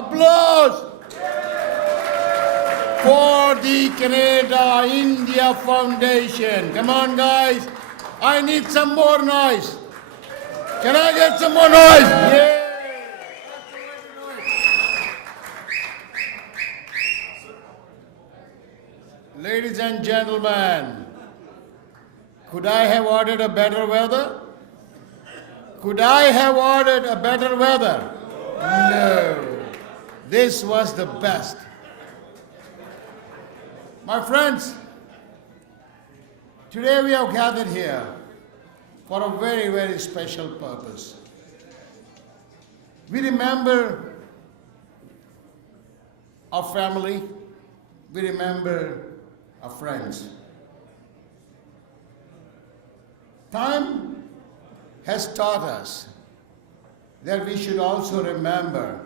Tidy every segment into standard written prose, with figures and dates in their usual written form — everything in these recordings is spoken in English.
Applause for the Canada-India Foundation. Come on, guys. I need some more noise. Can I get some more noise? Yeah. Ladies and gentlemen, could I have ordered a better weather? Could I have ordered a better weather? No. This was the best. My friends, today we have gathered here for a very, very special purpose. We remember our family, we remember our friends. Time has taught us that we should also remember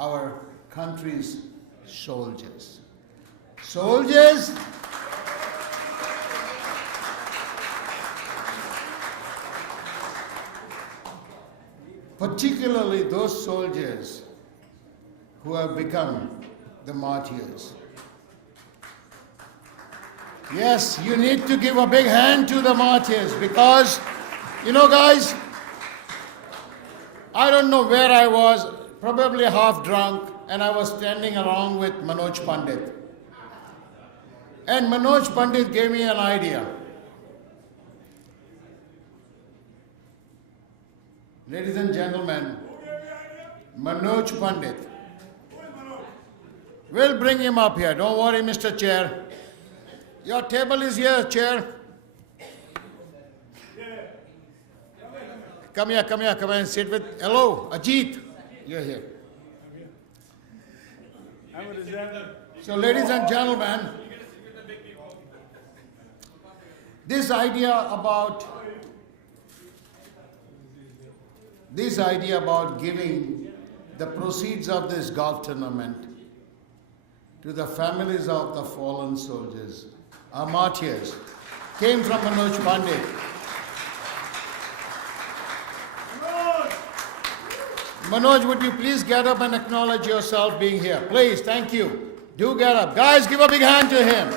our country's soldiers. Soldiers particularly those soldiers who have become the martyrs. Yes, you need to give a big hand to the martyrs because, you know, guys, I don't know where I was, probably half drunk, and I was standing around with Manoj Pandit. And Manoj Pandit gave me an idea. Ladies and gentlemen, Manoj Pandit. We'll bring him up here. Don't worry, Mr. Chair. Your table is here, Chair. Come here and sit with, hello, Ajit. You're here. So, ladies and gentlemen, this idea about giving the proceeds of this golf tournament to the families of the fallen soldiers, our martyrs, came from Manoj Pandit. Manoj, would you please get up and acknowledge yourself being here? Please, thank you. Do get up. Guys, give a big hand to him.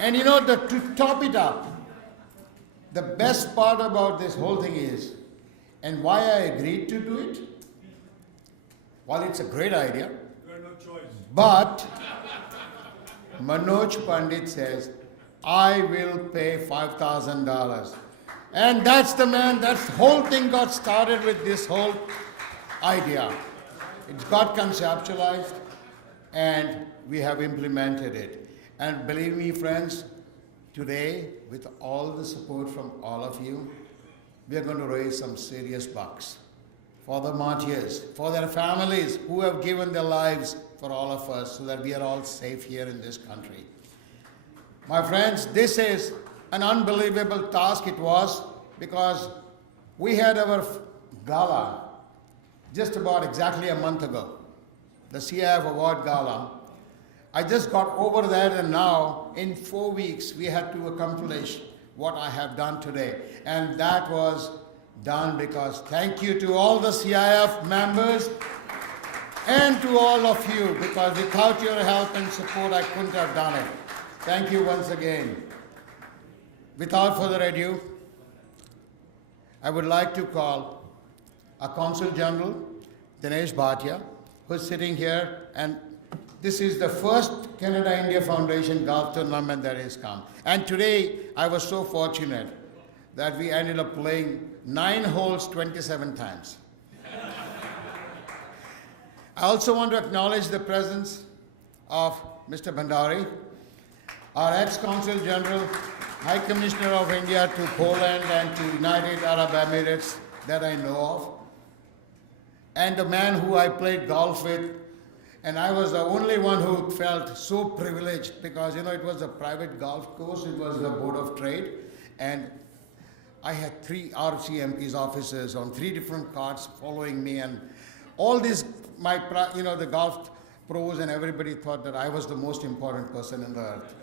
And you know, to top it up, the best part about this whole thing is, and why I agreed to do it, well, it's a great idea, but Manoj Pandit says, I will pay $5,000. And that's the man, that whole thing got started with this whole idea. It got conceptualized and we have implemented it. And believe me, friends, today, with all the support from all of you, we are going to raise some serious bucks for the martyrs, for their families who have given their lives for all of us so that we are all safe here in this country. My friends, this is an unbelievable task it was, because we had our gala just about exactly a month ago, the CIF Award Gala. I just got over that, and now in 4 weeks we had to accomplish what I have done today. And that was done because thank you to all the CIF members and to all of you, because without your help and support I couldn't have done it. Thank you once again. Without further ado, I would like to call our Consul General, Dinesh Bhatia, who's sitting here, and this is the first Canada-India Foundation Golf Tournament that has come. And today, I was so fortunate that we ended up playing 9 holes 27 times. I also want to acknowledge the presence of Mr. Bhandari, our ex-Consul General, High Commissioner of India to Poland and to United Arab Emirates that I know of, and the man who I played golf with. And I was the only one who felt so privileged because, you know, it was a private golf course, it was the Board of Trade, and I had 3 RCMP's officers on 3 different carts following me, and all these, the golf pros and everybody thought that I was the most important person in the earth.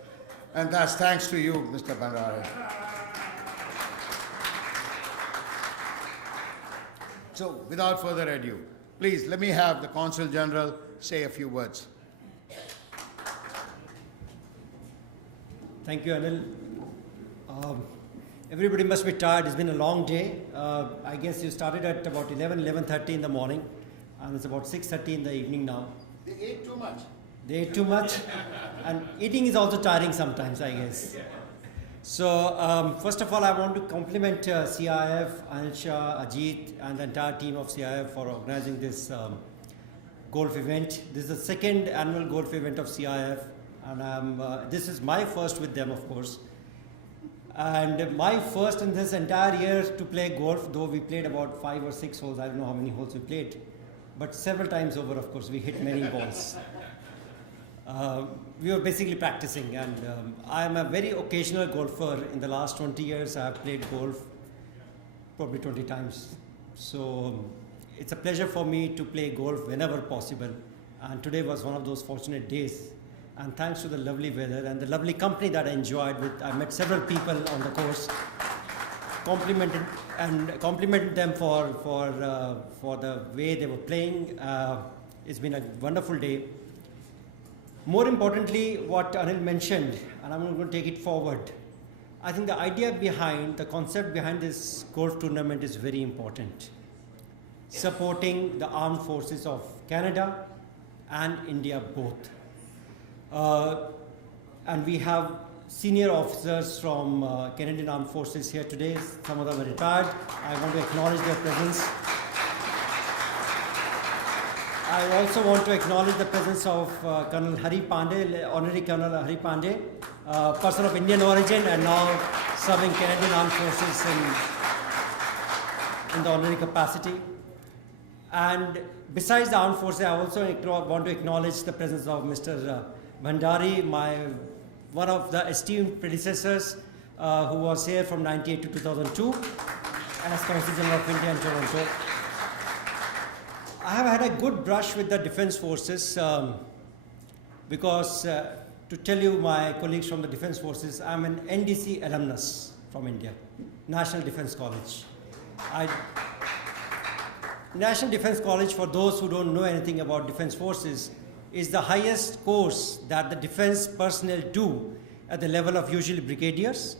And that's thanks to you, Mr. Bhandari. So, without further ado, please let me have the Consul General say a few words. Thank you, Anil. Everybody must be tired. It's been a long day. I guess you started at about 11:30 in the morning, and it's about 6:30 in the evening now. They ate too much. They ate too much, and eating is also tiring sometimes, I guess. So, first of all, I want to compliment CIF, Anil Shah, Ajit, and the entire team of CIF for organizing this golf event. This is the second annual golf event of CIF, and this is my first with them, of course. And my first in this entire year to play golf, though we played about 5 or 6 holes, I don't know how many holes we played, but several times over, of course, we hit many balls. We were basically practicing, and I am a very occasional golfer. In the last 20 years, I have played golf probably 20 times. So it's a pleasure for me to play golf whenever possible. And today was one of those fortunate days. And thanks to the lovely weather and the lovely company that I enjoyed with, I met several people on the course, complimented them for the way they were playing. It's been a wonderful day. More importantly, what Anil mentioned, and I'm going to take it forward, I think the idea behind, the concept behind this golf tournament is very important. Supporting the armed forces of Canada and India both. And we have senior officers from Canadian Armed Forces here today. Some of them are retired. I want to acknowledge their presence. I also want to acknowledge the presence of Colonel Hari Pandey, Honorary Colonel Hari Pandey, person of Indian origin and now serving Canadian Armed Forces in the honorary capacity. And besides the armed forces, I also want to acknowledge the presence of Mr. Bhandari, one of the esteemed predecessors who was here from 1998 to 2002 as Consul General of India in Toronto. I have had a good brush with the defense forces because, to tell you, my colleagues from the defense forces, I'm an NDC alumnus from India, National Defense College. National Defense College, for those who don't know anything about defense forces, is the highest course that the defense personnel do at the level of usually brigadiers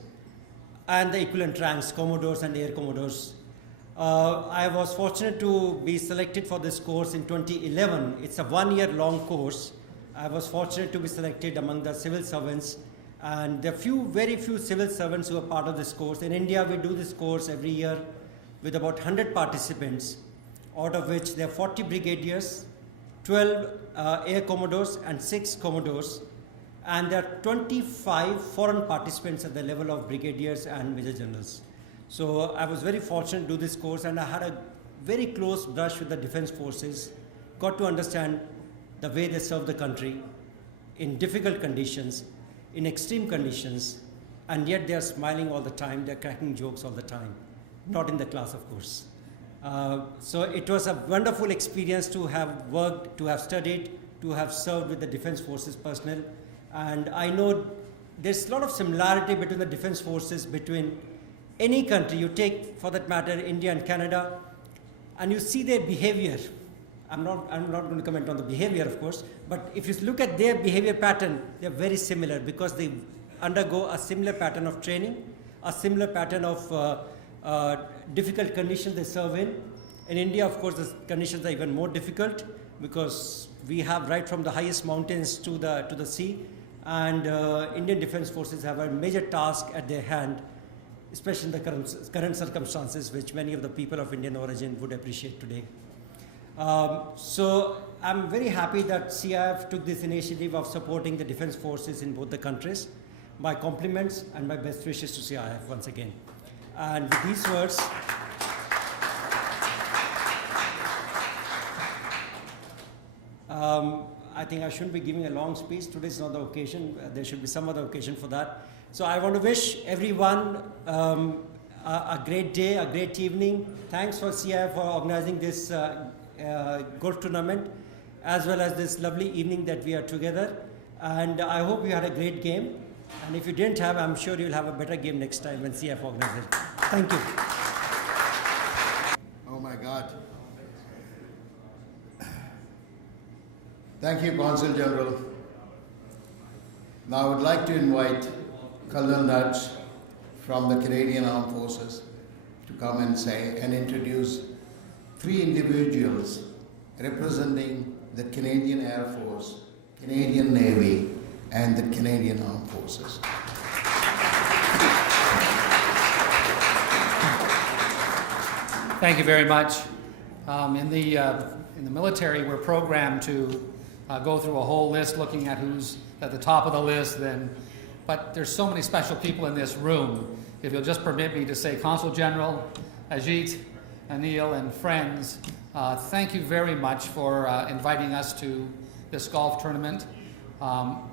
and the equivalent ranks, commodores and air commodores. I was fortunate to be selected for this course in 2011. It's a 1-year-long course. I was fortunate to be selected among the civil servants, and there are very few civil servants who are part of this course. In India, we do this course every year with about 100 participants, out of which there are 40 brigadiers, 12 air commodores and 6 commodores, and there are 25 foreign participants at the level of brigadiers and major generals. So I was very fortunate to do this course, and I had a very close brush with the defense forces, got to understand the way they serve the country in difficult conditions, in extreme conditions, and yet they are smiling all the time, they're cracking jokes all the time, not in the class, of course. So it was a wonderful experience to have worked, to have studied, to have served with the defense forces personnel. And I know there's a lot of similarity between the defense forces between any country you take, for that matter, India and Canada, and you see their behavior. I'm not going to comment on the behavior, of course, but if you look at their behavior pattern, they're very similar because they undergo a similar pattern of training, a similar pattern of difficult conditions they serve in. In India, of course, the conditions are even more difficult because we have right from the highest mountains to the sea, and Indian Defence Forces have a major task at their hand, especially in the current circumstances, which many of the people of Indian origin would appreciate today. So I'm very happy that CIF took this initiative of supporting the defense forces in both the countries. My compliments and my best wishes to CIF once again. And with these words, I think I shouldn't be giving a long speech. Today is not the occasion. There should be some other occasion for that. So I want to wish everyone a great day, a great evening. Thanks for CIF for organizing this golf tournament, as well as this lovely evening that we are together. And I hope you had a great game. And if you didn't have, I'm sure you'll have a better game next time when CIF organizes it. Thank you. Oh my God. Thank you, Consul General. Now I would like to invite Colonel Nuts from the Canadian Armed Forces to come and say and introduce 3 individuals representing the Canadian Air Force, Canadian Navy, and the Canadian Armed Forces. Thank you very much. In the military, we're programmed to go through a whole list, looking at who's at the top of the list. But there's so many special people in this room. If you'll just permit me to say, Consul General, Ajit, Anil, and friends, thank you very much for inviting us to this golf tournament.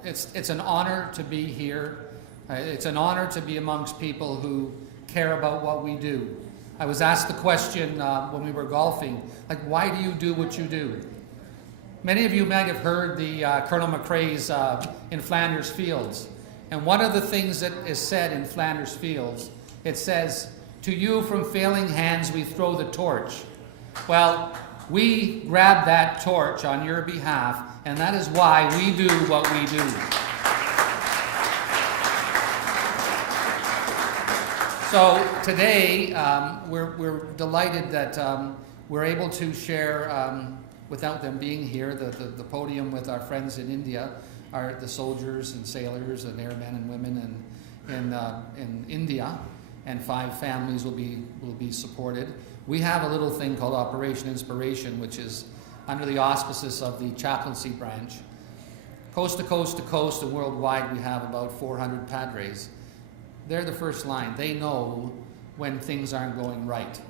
It's an honor to be here. It's an honor to be amongst people who care about what we do. I was asked the question when we were golfing, like, why do you do what you do? Many of you might have heard the Colonel McRae's in Flanders Fields. And one of the things that is said in Flanders Fields, it says, "To you from failing hands we throw the torch." Well, we grab that torch on your behalf, and that is why we do what we do. So today, we're delighted that we're able to share, without them being here, the podium with our friends in India, the soldiers and sailors and airmen and women in India, and 5 families will be supported. We have a little thing called Operation Inspiration, which is under the auspices of the chaplaincy branch. Coast to coast to coast and worldwide, we have about 400 padres. They're the first line. They know when things aren't going right.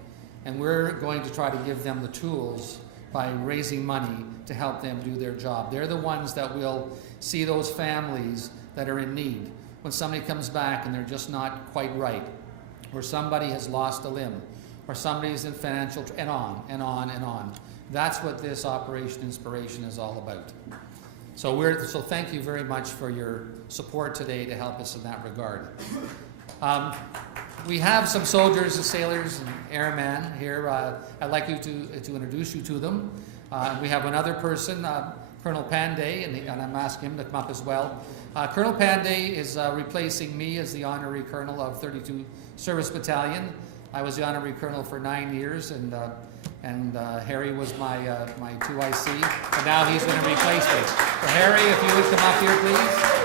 And we're going to try to give them the tools by raising money to help them do their job. They're the ones that will see those families that are in need. When somebody comes back and they're just not quite right, or somebody has lost a limb, or somebody's in financial, and on and on and on. That's what this Operation Inspiration is all about. So thank you very much for your support today to help us in that regard. We have some soldiers and sailors and airmen here. I'd like you to introduce you to them. We have another person, Colonel Pandey, and I'm asking him to come up as well. Colonel Pandey is replacing me as the Honorary Colonel of 32 Service Battalion. I was the Honorary Colonel for 9 years, and Harry was my 2IC, and now he's going to replace me. So Harry, if you would come up here, please.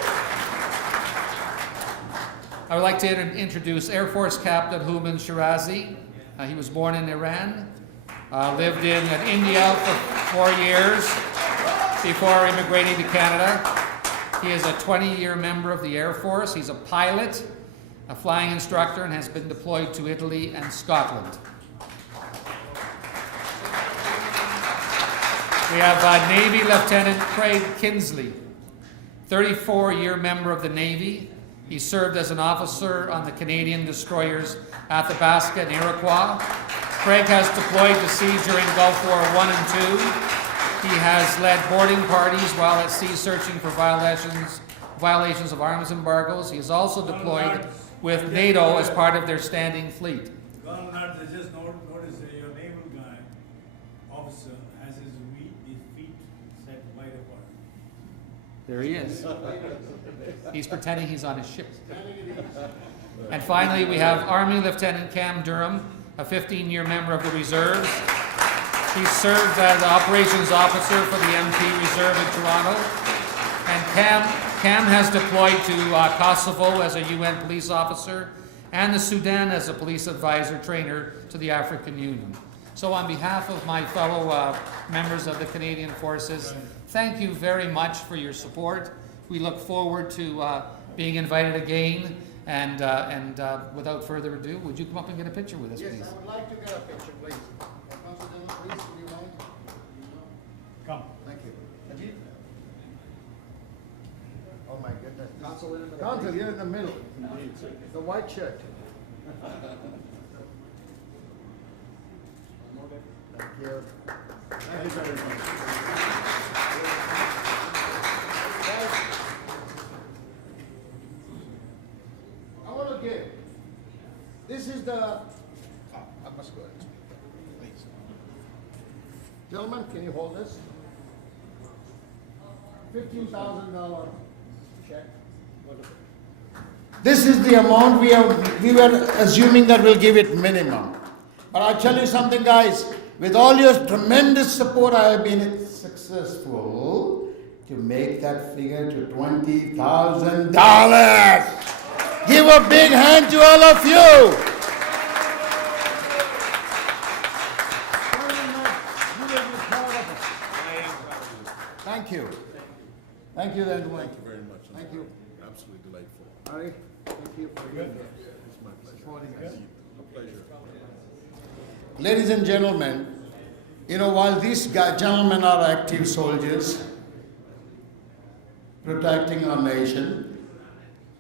I would like to introduce Air Force Captain Houman Shirazi. He was born in Iran, lived in India for 4 years before immigrating to Canada. He is a 20-year member of the Air Force. He's a pilot, a flying instructor, and has been deployed to Italy and Scotland. We have Navy Lieutenant Craig Kinsley, 34-year member of the Navy. He served as an officer on the Canadian destroyers Athabasca and Iroquois. Craig has deployed to sea during Gulf War I and II. He has led boarding parties while at sea searching for violations of arms embargoes. He is also deployed with NATO as part of their standing fleet. Colonel Nuts, I just noticed that your naval guy, officer, has his feet set wide apart. There he is. He's pretending he's on a ship. And finally, we have Army Lieutenant Cam Durham, a 15-year member of the Reserves. He served as Operations Officer for the MP Reserve in Toronto. And Cam has deployed to Kosovo as a UN police officer and the Sudan as a police advisor trainer to the African Union. So on behalf of my fellow members of the Canadian Forces, thank you very much for your support. We look forward to being invited again. And without further ado, would you come up and get a picture with us, please? Yes, I would like to get a picture, please. Consul General, please, would you mind? Come. Thank you. Ajit? Oh my goodness. Consul, you're in the middle. The white shirt. Thank you. Thank you very much. I want to give. This is the. I must go ahead. Please. Gentlemen, can you hold this? $15,000 check. This is the amount we were assuming that we'll give it minimum. But I tell you something, guys, with all your tremendous support, I have been successful to make that figure to $20,000. Give a big hand to all of you. Thank you. Thank you, gentlemen. Thank you very much. Thank you. Absolutely delightful. Ari, thank you for your It's my pleasure. supporting us. A pleasure. Ladies and gentlemen, while these gentlemen are active soldiers protecting our nation,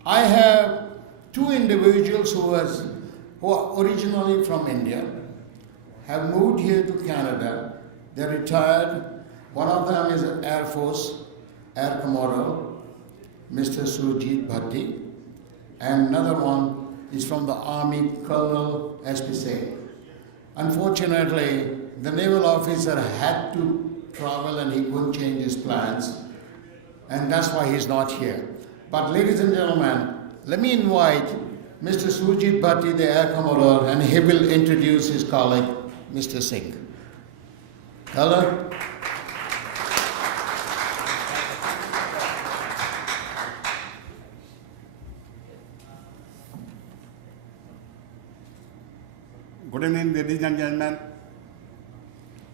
I have two individuals who are originally from India, have moved here to Canada. They're retired. One of them is an Air Force Air Commodore, Mr. Surjit Bhatti, and another one is from the Army, Colonel SPC. Unfortunately, the naval officer had to travel and he couldn't change his plans, and that's why he's not here. But ladies and gentlemen, let me invite Mr. Surjit Bhatti, the Air Commodore, and he will introduce his colleague, Mr. Singh. Hello. Good evening, ladies and gentlemen.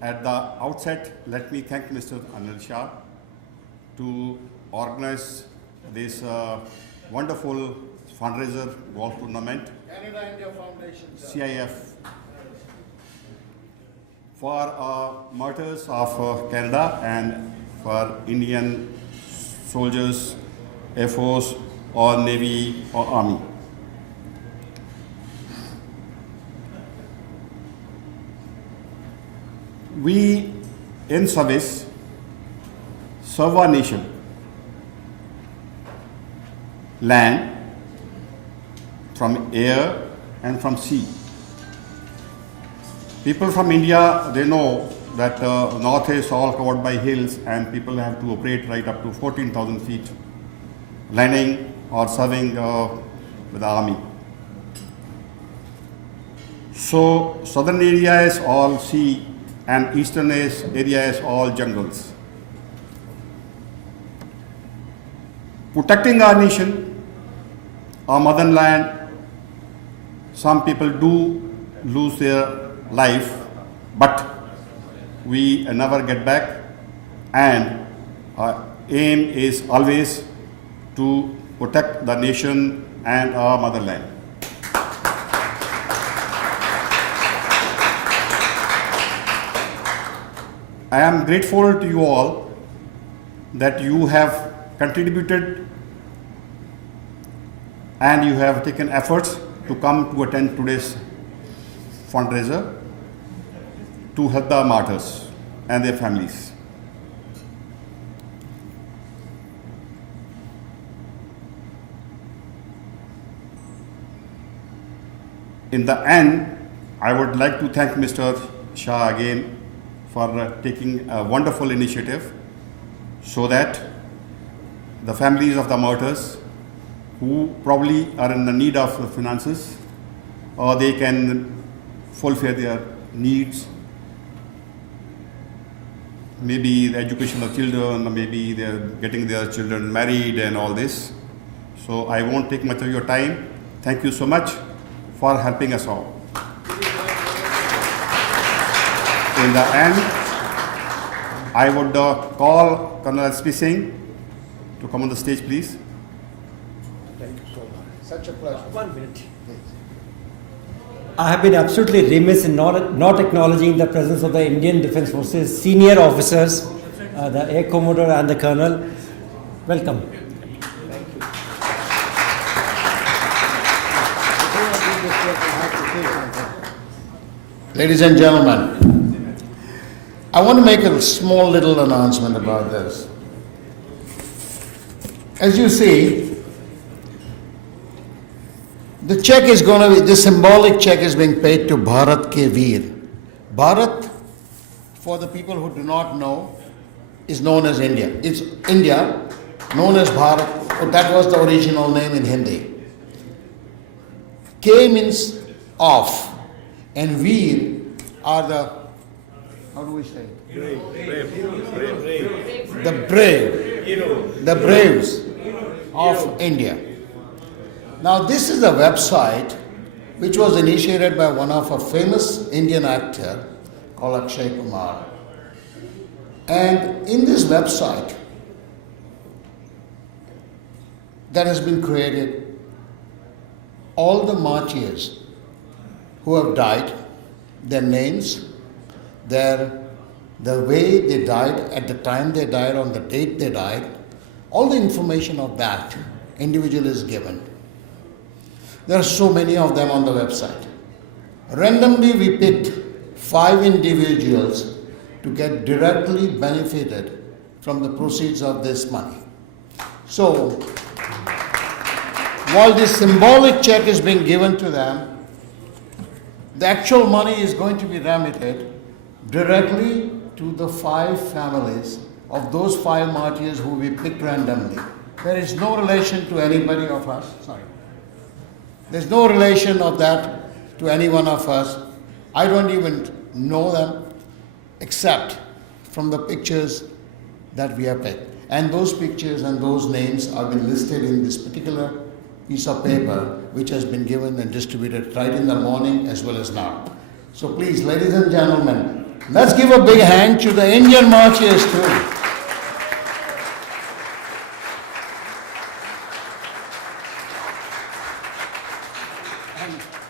At the outset, let me thank Mr. Anil Shah to organize this wonderful fundraiser golf tournament, Canada India Foundation. CIF, for martyrs of Canada and for Indian soldiers, Air Force or Navy or Army. We in service serve our nation, land, from air and from sea. People from India, they know that north is all covered by hills and people have to operate right up to 14,000 feet, landing or serving with the army. So southern area is all sea and eastern area is all jungles. Protecting our nation, our motherland, some people do lose their life, but we never get back, and our aim is always to protect the nation and our motherland. I am grateful to you all that you have contributed and you have taken efforts to come to attend today's fundraiser to help the martyrs and their families. In the end, I would like to thank Mr. Shah again for taking a wonderful initiative so that the families of the martyrs who probably are in the need of finances, or they can fulfill their needs, maybe the education of children, maybe they're getting their children married and all this. So I won't take much of your time. Thank you so much for helping us all. In the end, I would call Colonel S.P. Singh to come on the stage, please. Thank you so much. Such a pleasure. 1 minute. I have been absolutely remiss in not acknowledging the presence of the Indian Defence Forces senior officers, the Air Commodore and the Colonel. Welcome. Ladies and gentlemen, I want to make a small little announcement about this. As you see, the check is going to be, the symbolic check is being paid to Bharat Ke Veer. Bharat, for the people who do not know, is known as India. It's India, known as Bharat. That was the original name in Hindi. K means of, and Veer are the, how do we say? The braves of India. Now this is a website which was initiated by one of a famous Indian actor called Akshay Kumar. And in this website that has been created, all the martyrs who have died, their names, the way they died, at the time they died, on the date they died, all the information of that individual is given. There are so many of them on the website. Randomly we picked 5 individuals to get directly benefited from the proceeds of this money. So, while this symbolic check is being given to them, the actual money is going to be remitted directly to the 5 families of those 5 martyrs who we picked randomly. There is no relation to anybody of us. Sorry. There's no relation of that to any one of us. I don't even know them except from the pictures that we have picked. And those pictures and those names have been listed in this particular piece of paper which has been given and distributed right in the morning as well as now. So please, ladies and gentlemen, let's give a big hand to the Indian martyrs too.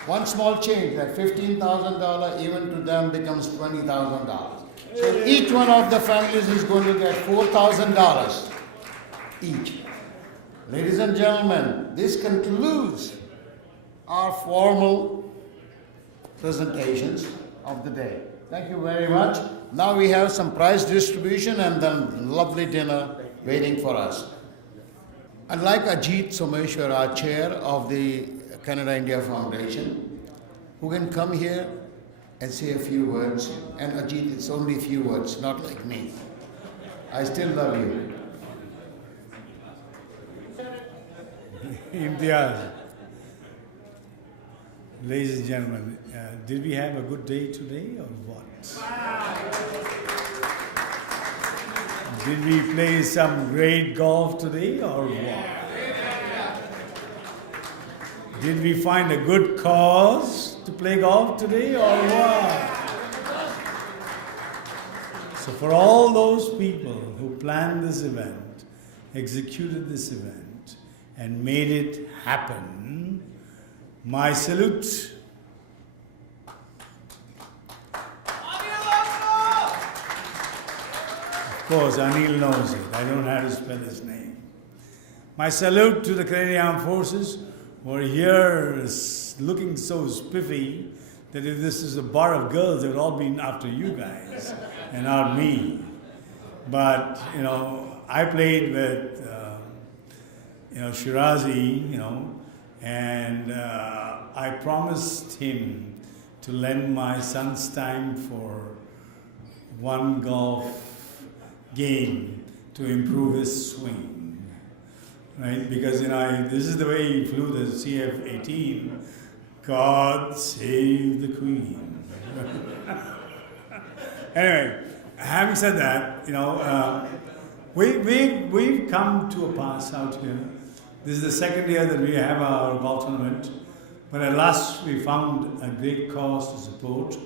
One small change, that $15,000 even to them becomes $20,000. So each one of the families is going to get $4,000 each. Ladies and gentlemen, this concludes our formal presentations of the day. Thank you very much. Now we have some prize distribution and then lovely dinner waiting for us. I'd like Ajit Someshwar, our chair of the Canada India Foundation, who can come here and say a few words. And Ajit, it's only a few words, not like me. I still love you. Imtiaz, ladies and gentlemen, did we have a good day today or what? Did we play some great golf today or what? Did we find a good cause to play golf today or what? So for all those people who planned this event, executed this event, and made it happen, my salute. Of course, Anil knows it. I don't know how to spell his name. My salute to the Canadian Armed Forces, who are here looking so spiffy that if this is a bar of girls, they would all be after you guys and not me. But, you know, I played with, Shirazi, and I promised him to lend my son's time for one golf game to improve his swing. Right? Because, this is the way he flew the CIF 18. God save the Queen. Anyway, having said that, we've come to a pass out here. This is the second year that we have our golf tournament. But at last we found a great cause to support.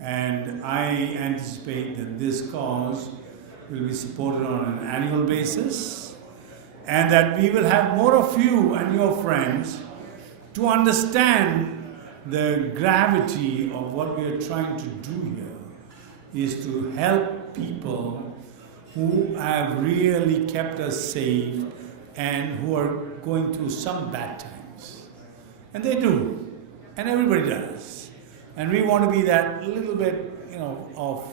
And I anticipate that this cause will be supported on an annual basis. And that we will have more of you and your friends to understand the gravity of what we are trying to do here is to help people who have really kept us safe and who are going through some bad times. And they do. And everybody does. And we want to be that little bit, of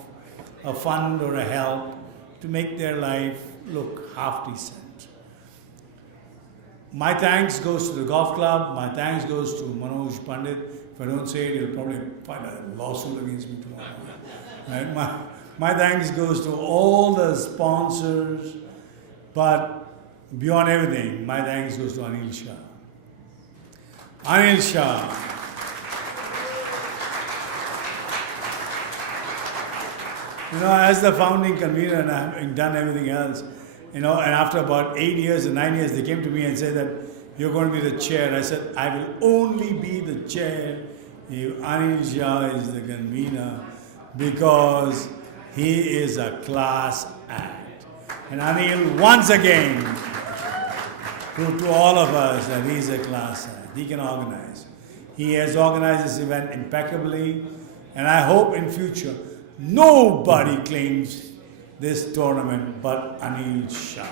a fund or a help to make their life look half decent. My thanks goes to the golf club. My thanks goes to Manoj Pandit. If I don't say it, he'll probably find a lawsuit against me tomorrow. Right? My thanks goes to all the sponsors, but beyond everything, my thanks goes to Anil Shah. Anil Shah. As the founding convener and having done everything else, and after about 8 years or 9 years, they came to me and said that you're going to be the chair. And I said, I will only be the chair if Anil Shah is the convener, because he is a class act. And Anil, once again, proved to all of us that he's a class act. He can organize. He has organized this event impeccably, and I hope in future nobody claims this tournament but Anil Shah.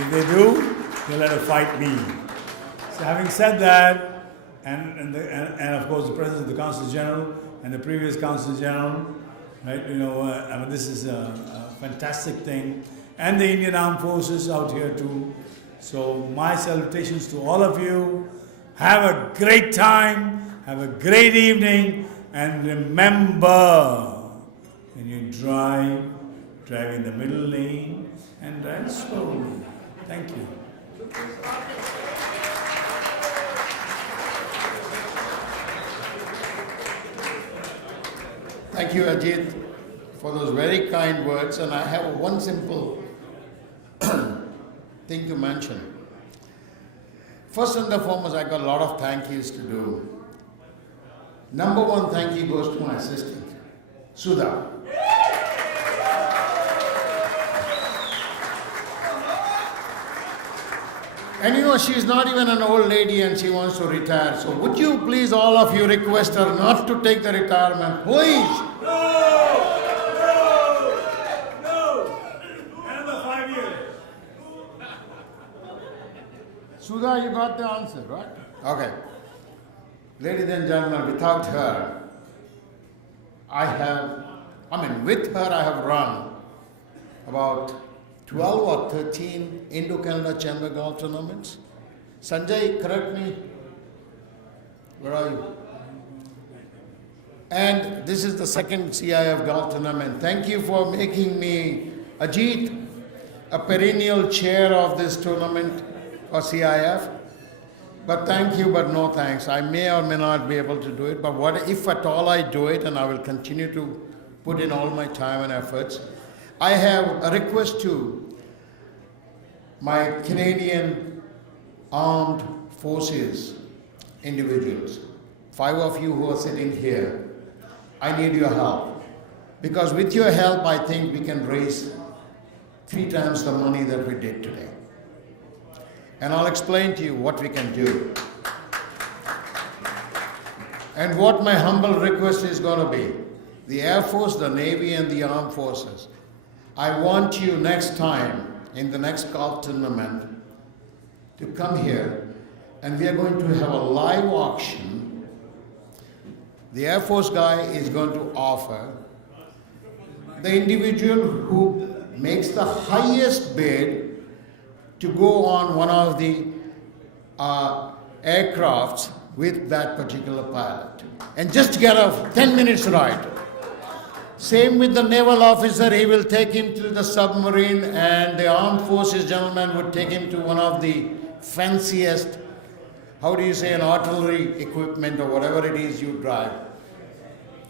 If they do, they'll have to fight me. So having said that, and of course the President of the Council General and the previous Council General, right? This is a fantastic thing, and the Indian Armed Forces out here too. So my salutations to all of you. Have a great time. Have a great evening. And remember, when you drive in the middle lane and drive slowly. Thank you. Thank you, Ajit, for those very kind words. And I have one simple thing to mention. First and foremost, I got a lot of thank yous to do. Number one thank you goes to my assistant, Sudha. And she's not even an old lady and she wants to retire. So would you please, all of you, request her not to take the retirement, please? No. Another 5 years. Sudha, you got the answer, right? Okay. Ladies and gentlemen, without her, with her I have run about 12 or 13 Indo-Canada Chamber Golf Tournaments. Sanjay, correct me. Where are you? And this is the second CIF Golf Tournament. Thank you for making me, Ajit, a perennial chair of this tournament for CIF. But thank you, but no thanks. I may or may not be able to do it, but what if at all I do it, and I will continue to put in all my time and efforts. I have a request to my Canadian Armed Forces individuals. 5 of you who are sitting here, I need your help. Because with your help, I think we can raise 3 times the money that we did today. And I'll explain to you what we can do. And what my humble request is going to be. The Air Force, the Navy, and the Armed Forces. I want you next time, in the next golf tournament, to come here, and we are going to have a live auction. The Air Force guy is going to offer the individual who makes the highest bid to go on one of the aircrafts with that particular pilot. And just get a 10 minutes ride. Same with the naval officer, he will take him to the submarine, and the Armed Forces gentleman would take him to one of the fanciest, how do you say, an artillery equipment or whatever it is you drive.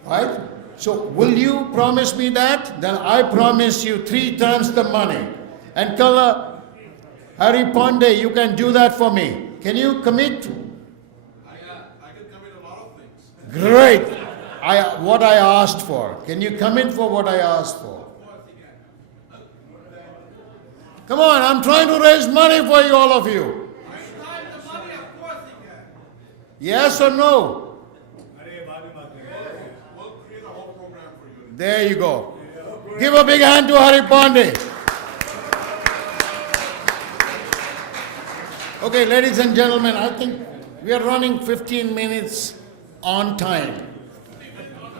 Right? So will you promise me that? Then I promise you 3 times the money. And Kala, Hari Pandey, you can do that for me. Can you commit? I can commit a lot of things. Great. What I asked for. Can you commit for what I asked for? Come on, I'm trying to raise money for you, all of you. Yes or no? We'll create a whole program for you. There you go. Give a big hand to Hari Pandey. Okay, ladies and gentlemen, I think we are running 15 minutes on time.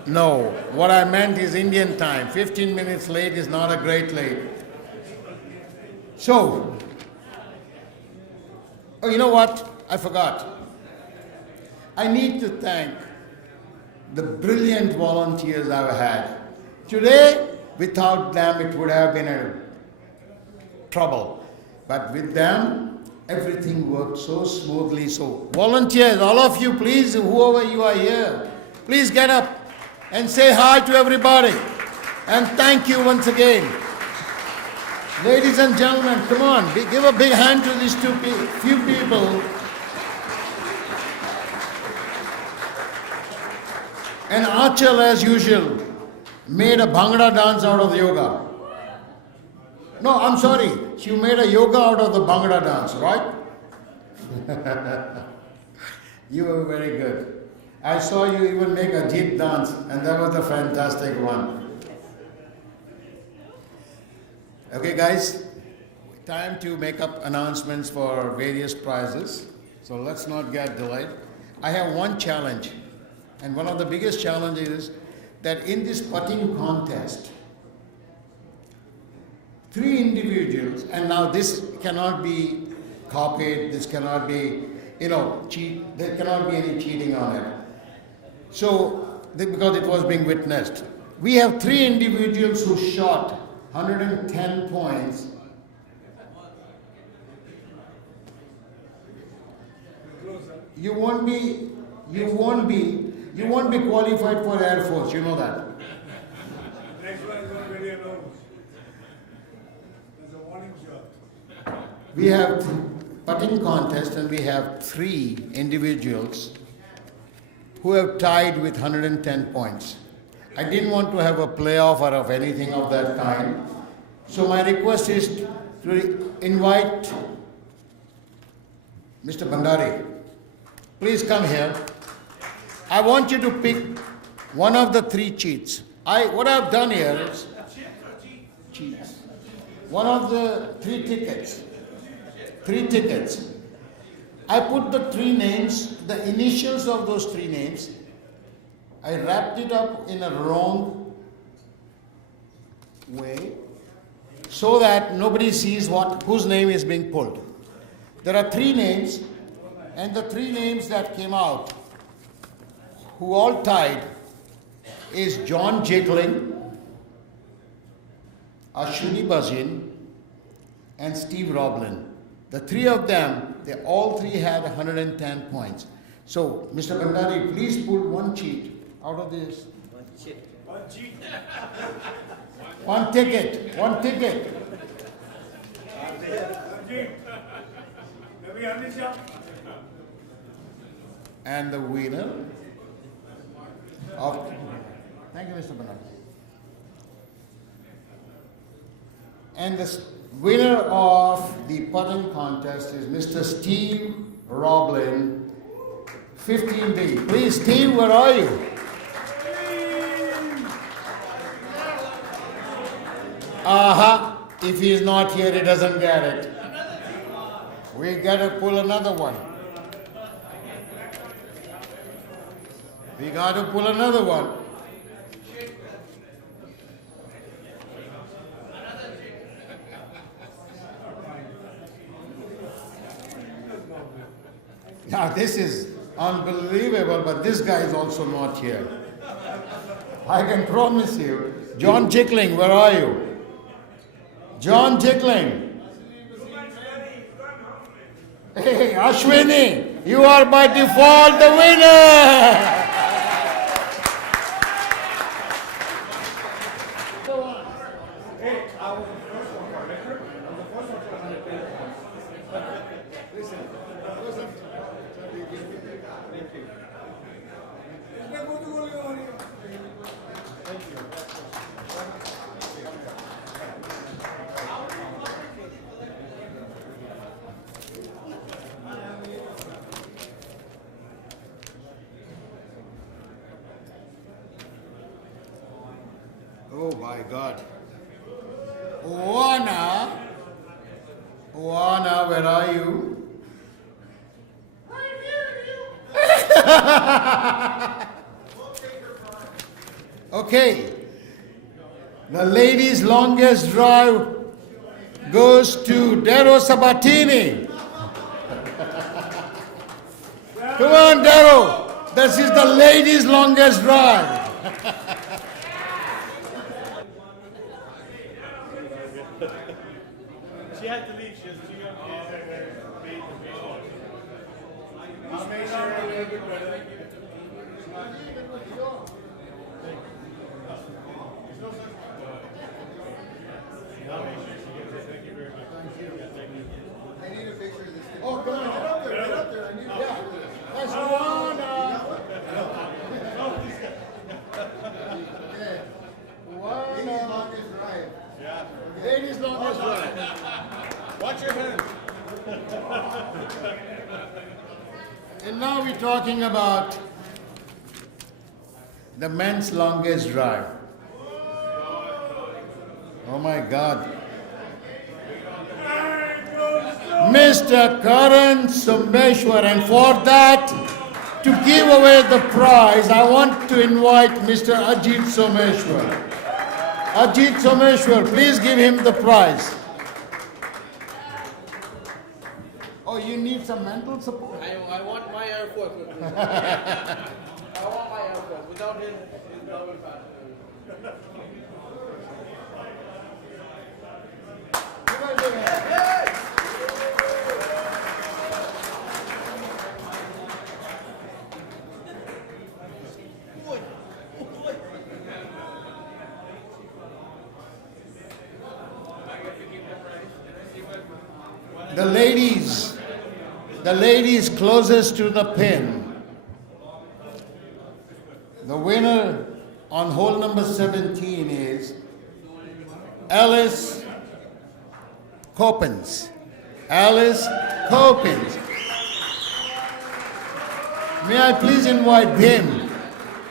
No, what I meant is Indian time. 15 minutes late is not a great late. So, you know what? I forgot. I need to thank the brilliant volunteers I've had. Today, without them, it would have been a trouble. But with them, everything worked so smoothly. So, volunteers, all of you, please, whoever you are here, please get up and say hi to everybody. And thank you once again. Ladies and gentlemen, come on, give a big hand to these few people. And Achal, as usual, made a Bhangra dance out of yoga. No, I'm sorry, she made a yoga out of the Bhangra dance, right? You were very good. I saw you even make a Jeet dance, and that was a fantastic one. Okay, guys, time to make up announcements for various prizes. So let's not get delayed. I have one challenge, and one of the biggest challenges is that in this putting contest, 3 individuals, and now this cannot be copied, this cannot be, there cannot be any cheating on it. So, because it was being witnessed. We have 3 individuals who shot 110 points. You won't be qualified for Air Force, you know that. Next one is going to be a nose. There's a warning shot. We have putting contest and we have 3 individuals who have tied with 110 points. I didn't want to have a playoff or of anything of that kind. So my request is to invite Mr. Bhandari. Please come here. I want you to pick one of the 3 cheats. What I've done here is cheats. One of the 3 tickets. 3 tickets. I put the 3 names, the initials of those 3 names. I wrapped it up in a wrong way so that nobody sees whose name is being pulled. There are 3 names, and the 3 names that came out, who all tied, is John Jakeling, Ashwini Bazin, and Steve Roblin. The 3 of them, they all 3 had 110 points. So, Mr. Bhandari, please pull one cheat out of this. One cheat. One ticket. One ticket. And the winner of... Thank you, Mr. Bhandari. And the winner of the putting contest is Mr. Steve Roblin, 15B. Please, Steve, where are you? If he is not here, he doesn't get it. We got to pull another one. We got to pull another one. Now this is unbelievable, but this guy is also not here. I can promise you. John Jickling, where are you? John Jickling. Hey, Ashwini, you are by default the winner. Oh my God. Oana, where are you? Okay. The ladies' longest drive goes to Dero Sabatini. Come on, Dero. This is the ladies' longest drive. She had to leave. She has 2 young kids and her baby. I'll make sure you're good, brother. Oh, come on, get up there, get up there. I need That's one. Okay. One. Ladies' longest drive. Yeah. Ladies' longest drive. Watch your hands. And now we're talking about the men's longest drive. Oh my God. Mr. Karan Someshwar, and for that, to give away the prize, I want to invite Mr. Ajit Someshwar. Ajit Someshwar, please give him the prize. Oh, you need some mental support? I want my Air Force with me. I want my Air Force. Without him, it's double fast. The ladies closest to the pin. The winner on hole number 17 is Alice Coppens. Alice Coppens. May I please invite him?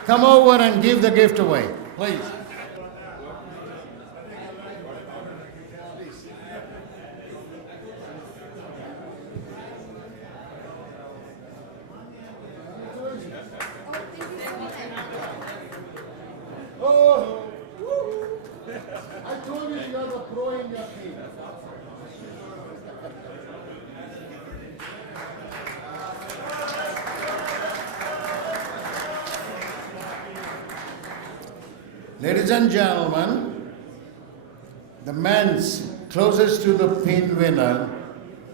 Come over and give the gift away, please. Oh, I told you you are the pro in your team. Ladies and gentlemen, the man's closest to the pin winner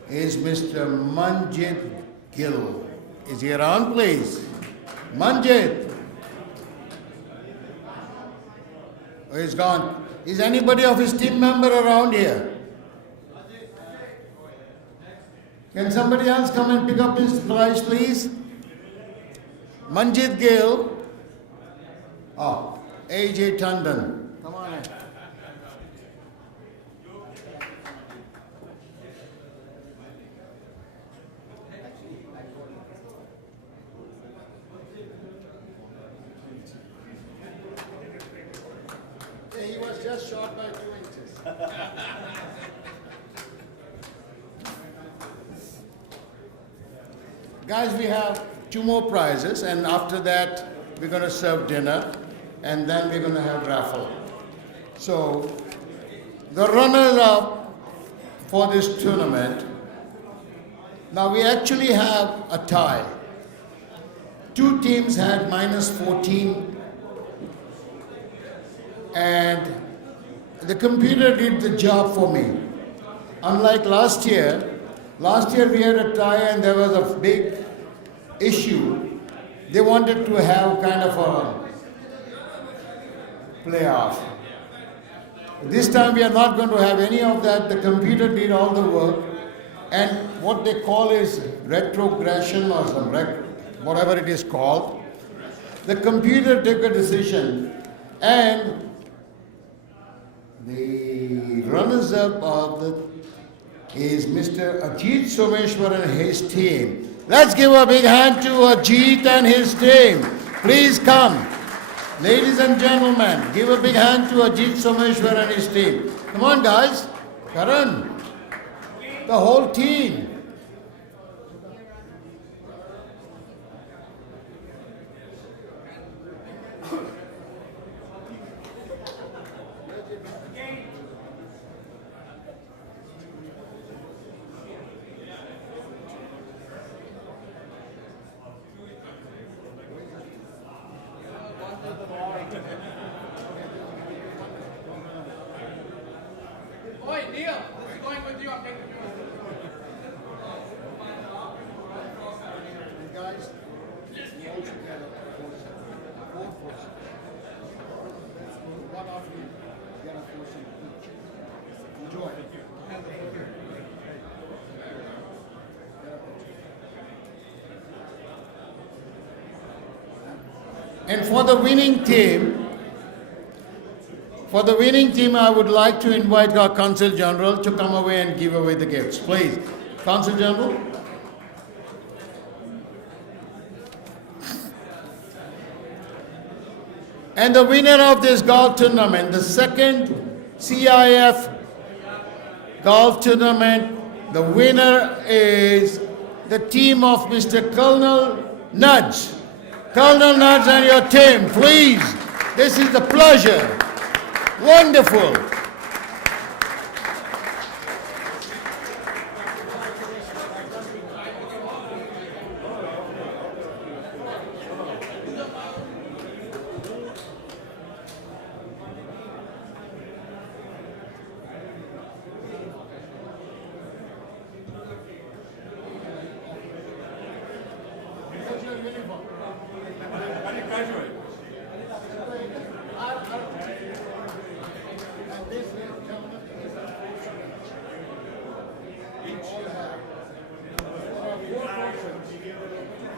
is Mr. Manjit Gill. Is he around, please? Manjit. Oh, he's gone. Is anybody of his team member around here? Can somebody else come and pick up his prize, please? Manjit Gill. Oh, AJ Tandon. Come on in. He was just short by 2 inches. Guys, we have 2 more prizes, and after that, we're going to serve dinner, and then we're going to have raffle. So, the runners-up for this tournament, now we actually have a tie. 2 teams had minus 14. And the computer did the job for me. Unlike last year we had a tie and there was a big issue. They wanted to have kind of a playoff. This time we are not going to have any of that. The computer did all the work, and what they call is retrogression or some whatever it is called. The computer took a decision, and the runners-up is Mr. Ajit Someshwar and his team. Let's give a big hand to Ajit and his team. Please come. Ladies and gentlemen, give a big hand to Ajit Someshwar and his team. Come on, guys. Karan, the whole team. Oi, Neil, this is going with you. I'm taking you. Guys, you also get a portion. 4 portions. One of you get a portion each. Enjoy. And for the winning team, I would like to invite our Consul General to come away and give away the gifts. Please, Consul General. And the winner of this golf tournament, the second CIF Golf Tournament, the winner is the team of Mr. Colonel Nudge. Colonel Nudge and your team, please. This is the pleasure. Wonderful.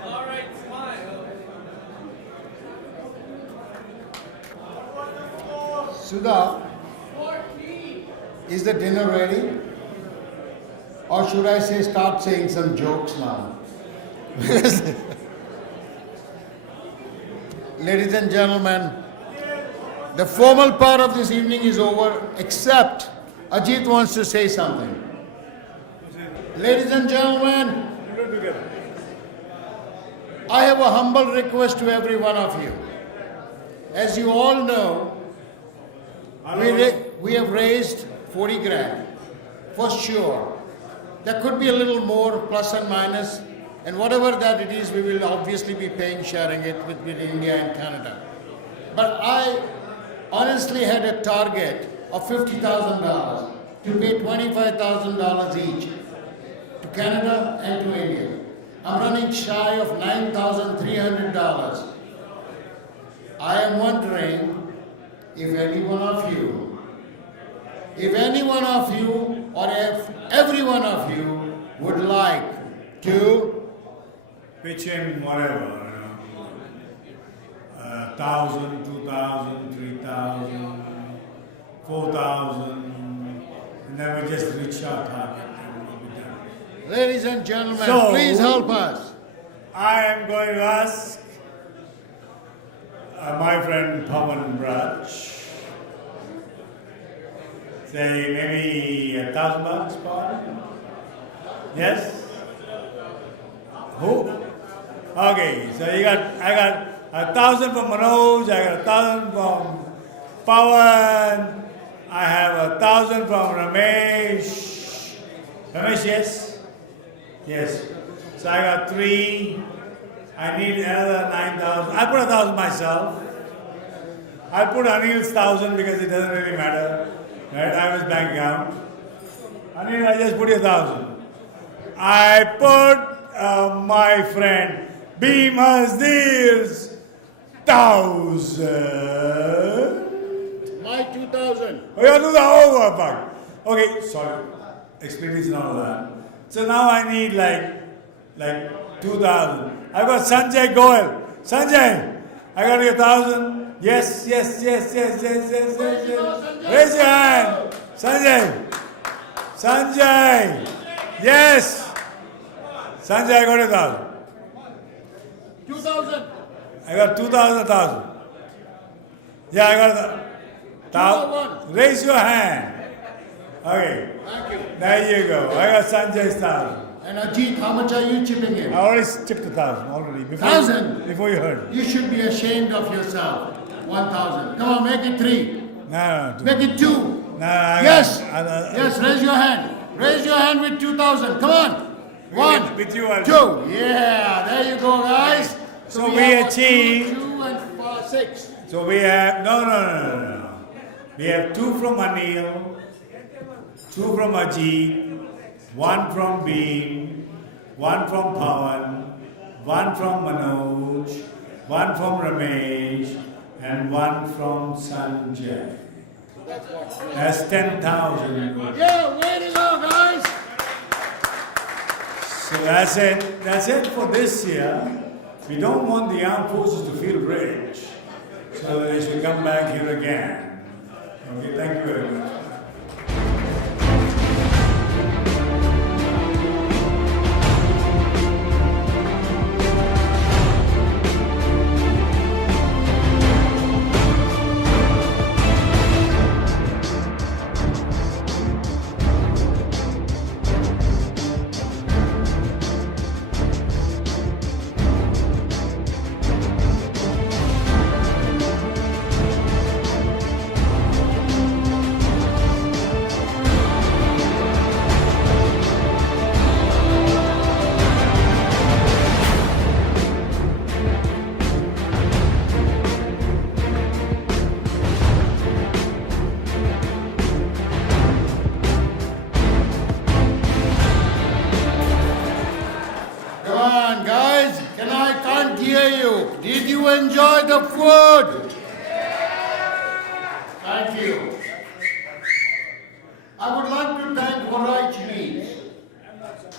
All right, smile. Sudha, is the dinner ready? Or should I say start saying some jokes now? Ladies and gentlemen, the formal part of this evening is over, except Ajit wants to say something. Ladies and gentlemen, I have a humble request to every one of you. As you all know, we have raised 40 grand, for sure. There could be a little more, plus and minus, and whatever that it is, we will obviously be paying, sharing it with India and Canada. But I honestly had a target of $50,000 to pay $25,000 each to Canada and to India. I'm running shy of $9,300. I am wondering if any one of you, or if every one of you would like to Pitch in whatever, 1,000, 2,000, 3,000, 4,000, and then we just reach our target and we'll be done. Ladies and gentlemen, So- please help us. I am going to ask my friend Pawan Braj, say maybe $1,000 Pawan? Yes? Who? Okay, so I got 1,000 from Manoj, I got 1,000 from Pawan, I have 1,000 from Ramesh. Ramesh, yes? Yes. So I got 3. I need another 9,000. I put 1,000 myself. I put Anil's 1,000 because it doesn't really matter. Right? I have his bank account. Anil, I just put you 1,000. I put my friend Bhimasdir's 1,000. My 2,000. Oh, you do the over fuck. Okay, sorry. Experience and all that. So now I need like 2,000. I got Sanjay Goel. Sanjay, I got you 1,000. Yes. Raise your hand. Sanjay. Yes. Sanjay, I got 1,000. 2,000. I got 2,000. Yeah, I got 1,000. Raise your hand. Okay. Thank you. There you go. I got Sanjay's 1,000. And Ajit, how much are you chipping in? I already chipped 1,000 already. 1,000? Before you heard. You should be ashamed of yourself. 1,000. Come on, make it 3. No. Make it 2. Yes. Yes, raise your hand. Raise your hand with 2,000. Come on. 1, With you, I'll 2. Yeah, there you go, guys. So we have achieved- 2 and 6. So we have, no. We have 2 from Anil, 2 from Ajit, 1 from Beam, 1 from Pawan, 1 from Manoj, 1 from Ramesh, and 1 from Sanjay. That's 10,000. Yeah, way to go, guys! So that's it. That's it for this year. We don't want the armed forces to feel rich, so they should come back here again. Okay, thank you very much. Come on, guys. Can't hear you. Did you enjoy the food? Thank you. I would like to thank Varaj Meats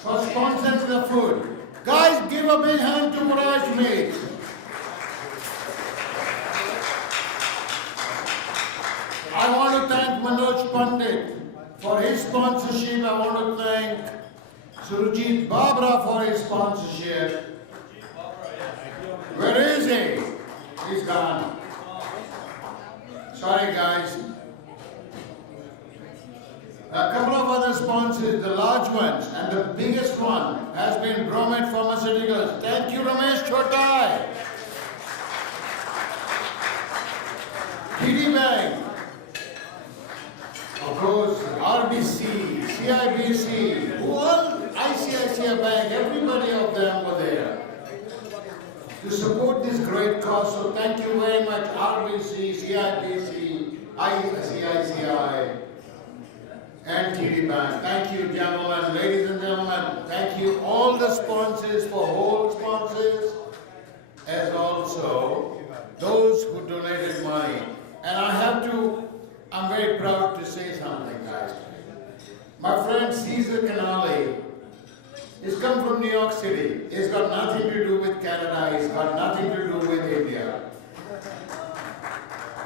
for sponsoring the food. Guys, give a big hand to Varaj Meats. I want to thank Manoj Pandit for his sponsorship. I want to thank Surjit Babra for his sponsorship. Where is he? He's gone. Sorry, guys. A couple of other sponsors, the large ones, and the biggest one has been Bromet Pharmaceuticals. Thank you, Ramesh Chotai. TD Bank. Of course, RBC, CIBC, all ICICI Bank, everybody of them were there to support this great cause. So thank you very much, RBC, CIBC, ICICI, and TD Bank. Thank you, gentlemen, ladies and gentlemen. Thank you all the sponsors for whole sponsors, as also those who donated money. And I'm very proud to say something, guys. My friend Caesar Canale has come from New York City. He's got nothing to do with Canada. He's got nothing to do with India.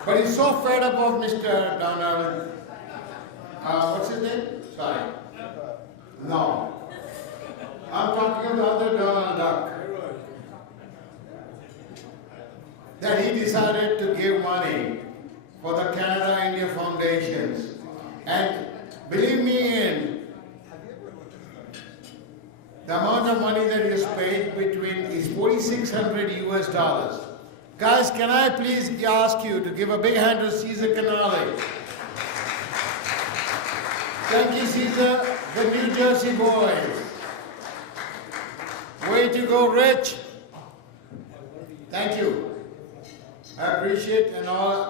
But he's so fed up of Mr. Donald. What's his name? Sorry. No. I'm talking about the other Donald Duck. That he decided to give money for the Canada-India Foundations. And believe me in, the amount of money that is paid is $4,600 US. Guys, can I please ask you to give a big hand to Caesar Canale? Thank you, Caesar, the New Jersey boys. Way to go, Rich. Thank you. I appreciate and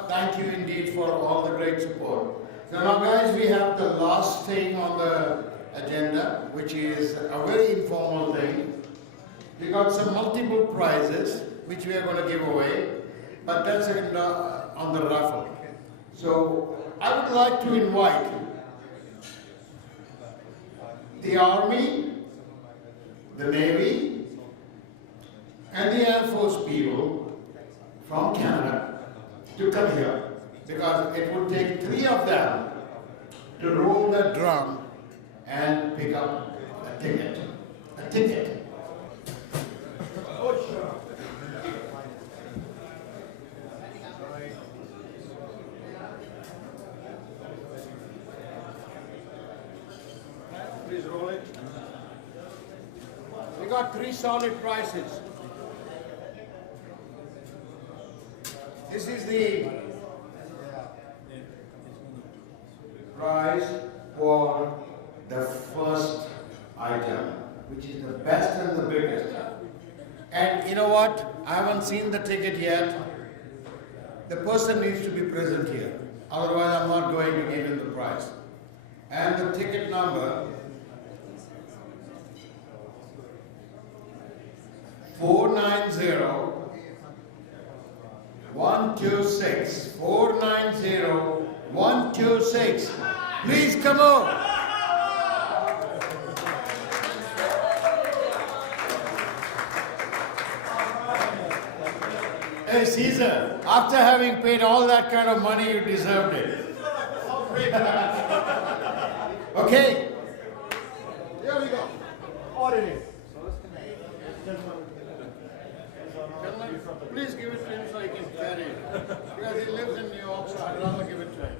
thank you indeed for all the great support. So now, guys, we have the last thing on the agenda, which is a very informal thing. We got some multiple prizes, which we are going to give away, but that's on the raffle. So I would like to invite the Army, the Navy, and the Air Force people from Canada to come here, because it would take 3 of them to roll the drum and pick up a ticket. A ticket. Please roll it. We got 3 solid prizes. This is the prize for the first item, which is the best and the biggest. And you know what? I haven't seen the ticket yet. The person needs to be present here. Otherwise, I'm not going to give him the prize. And the ticket number 490-126. 490-126. Please come on. Hey Caesar, after having paid all that kind of money, you deserved it. Okay. Here we go. Order. Please give it to him so he can carry it. Because he lives in New York, so I'd rather give it to him.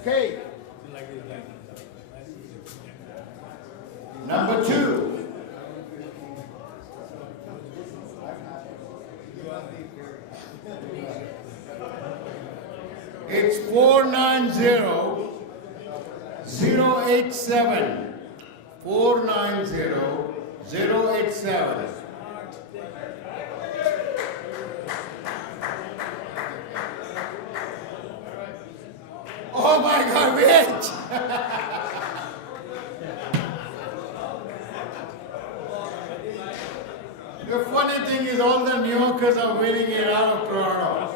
Okay. Number 2. It's 490-087. 490-087. Oh my God, wait! The funny thing is all the New Yorkers are winning it out of Toronto.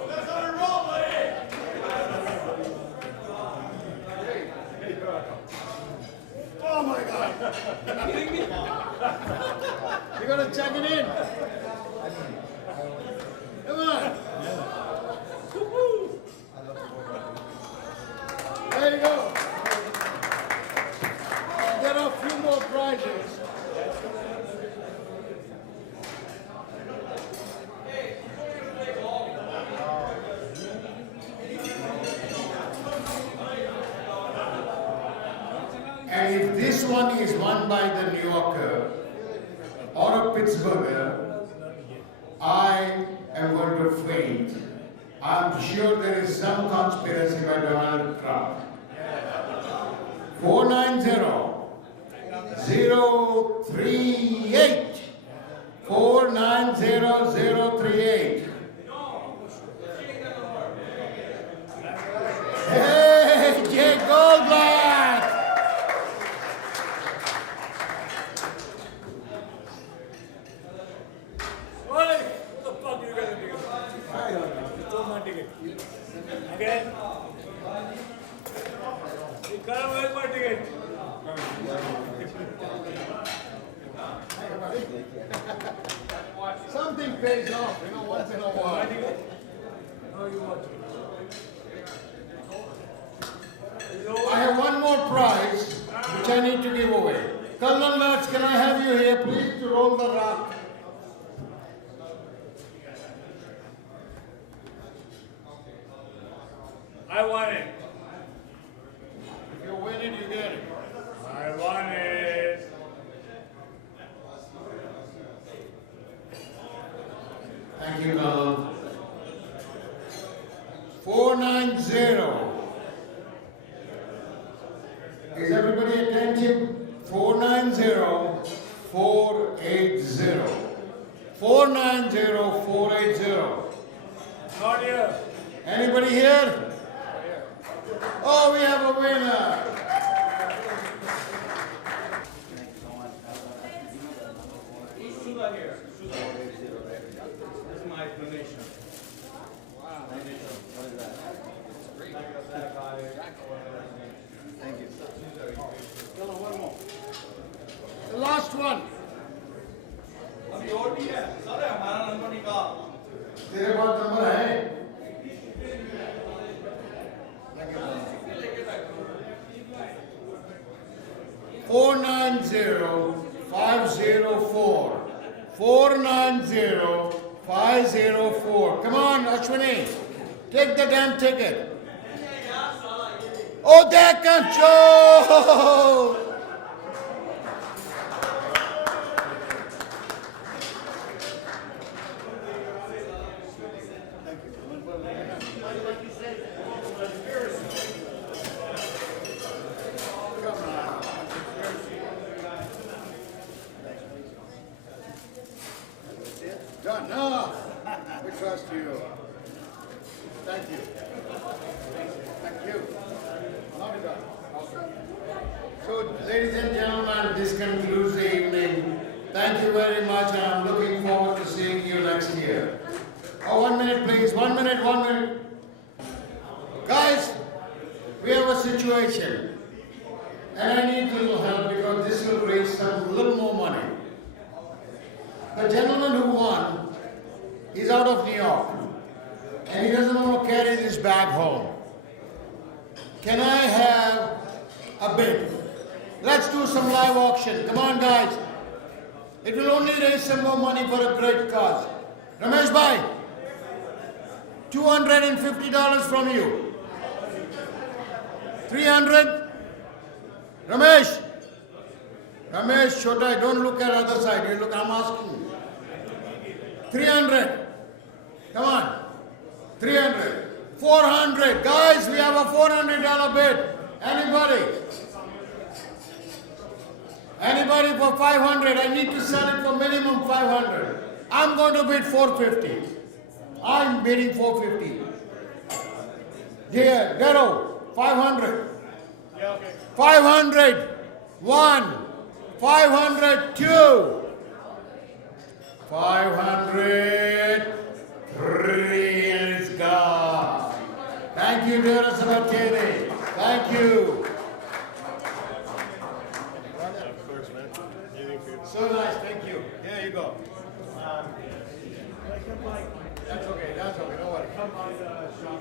Oh my God! You gotta check it in. Come on. There you go. There are a few more prizes. And if this one is won by the New Yorker or a Pittsburgher, I am going to faint. I'm sure there is some conspiracy by Donald Trump. 490-038. 490-038. Hey, Jay Goldblatt! What the fuck are you gonna do? You stole my ticket. Okay? You can't wear my ticket. Something pays off, you know, once in a while. No, you want to. I have one more prize which I need to give away. Colonel Nuts, can I have you here, please, to roll the rock? I want it. If you win it, you get it. I want it. Thank you, Colonel. 490. Is everybody attentive? 490-480. 490-480. Not here. Anybody here? Oh, we have a winner. Suga here. Suga. This is my donation. Wow. What is that? Thank you. One more. The last one. अभी और भी है sir हमारा number निकाल तेरे पास number है? Four nine zero 504. 490-504. Come on, Ashwini. Take the damn ticket. Oh, that control! No, we trust you. Thank you. Thank you. Not at all. Okay. So, ladies and gentlemen, this concludes the evening. Thank you very much, and I'm looking forward to seeing you next year. Oh, 1 minute, please. 1 minute, 1 minute. Guys, we have a situation, and I need a little help because this will raise some little more money. The gentleman who won is out of New York, and he doesn't want to carry this bag home. Can I have a bid? Let's do some live auction. Come on, guys. It will only raise some more money for a great cause. Ramesh bhai, $250 from you. 300? Ramesh? Ramesh, Chota, don't look at other side. You look, I'm asking you. 300. Come on. 300. 400. Guys, we have a $400 bid. Anybody? Anybody for 500? I need to sell it for minimum 500. I'm going to bid 450. I'm bidding 450. Dear, Garo, 500. 500. 1. 500. 2. 500. 3. And it's gone. Thank you, dear Sabatini. Thank you. So nice, thank you. Here you go. That's okay, don't worry. Come by the shop.